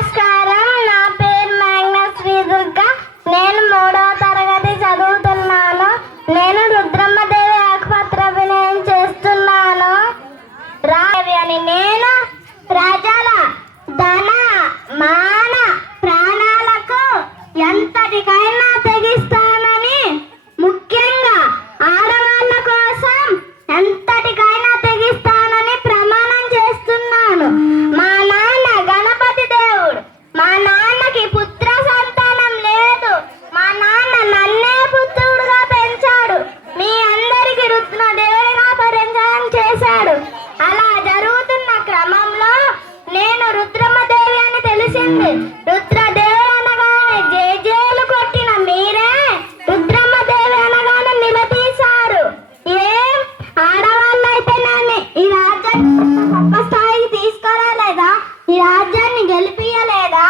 నమస్కారం. నా పేరు మేఘ్నా శ్రీదుర్గ. నేను 3వ తరగతి చదువుతున్నాను. నేను రుద్రమ్మదేవి ఆకుపత్ర అభినయం చేస్తున్నాను. రావి అని నేను ప్రజల ధన మాన ప్రాణాలకు ఎంతటికైనా తెగిస్తానని, ముఖ్యంగా ఆడవాళ్ళ కోసం ఎంతటికైనా తెగిస్తానని ప్రమాణం చేస్తున్నాను. మా నాన్న గణపతి దేవుడు. మా నాన్నకి పుత్ర సంతానం లేదు. మా నాన్న నన్నే పుత్రుడుగా పెంచాడు. మీ అందరికి రుద్రదేవుడిగా పరిచయం చేశాడు. అలా జరుగుతున్న క్రమంలో నేను రుద్రమ్మదేవి అని తెలిసింది. రుద్రదేవి అనగానే జేజేలు కొట్టిన మీరే రుద్రమ్మదేవి అనగానే నిలదీశారు. ఏం ఆడవాళ్ళైతే నన్ను ఈ రాజ్యాన్ని గొప్ప స్థాయికి తీసుకురాలేదా? ఈ రాజ్యాన్ని గెలిపియలేదా?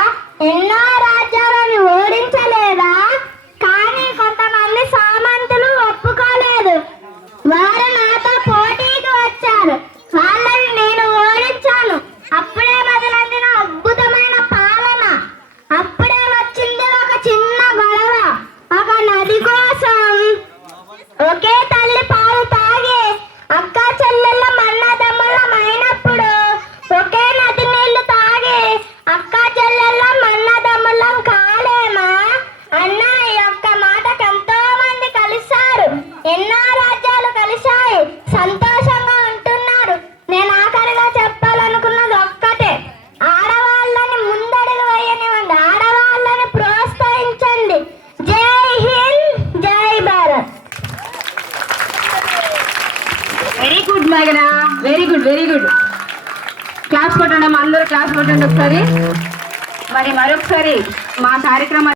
ఎన్నో రాజ్యాలను ఓడించలేదా? కానీ కొంతమంది సామంతులు ఒప్పుకోలేదు. వారు నాతో పోటీకి వచ్చారు. వాళ్ళని నేను ఓడించాను. అప్పుడే మొదలైంది నా అద్భుతమైన పాలన. అప్పుడే వచ్చింది ఒక చిన్న గొడవ. ఒక నది కోసం ఒకే తల్లి పాలు తాగి అక్క చెల్లెళ్ళ మన్నదమ్ములమైనప్పుడు, ఒకే నది నీళ్లు తాగి అక్క చెల్లెళ్ళ మన్నదమ్ములం కాలేమా అన్న ఈ ఒక్క మాటకు ఎంతో మంది కలిశారు. ఎన్నో రాజ్యాలు కలిశాయి, సంతోషంగా ఉంటున్నారు. నేను ఆఖరిగా చెప్పాలనుకున్నది ఒక్కటే, ఆడవాళ్ళని ముందడుగు వేయనివ్వండి, ఆడవాళ్ళని ప్రోత్సహించండి. జై హింద్, జై భారత్. వెరీ గుడ్ మేఘనా, very good, very good. Class కొట్టండి, అందరూ క్లాస్ కొట్టండి ఒకసారి. మరి మరొకసారి మా కార్యక్రమం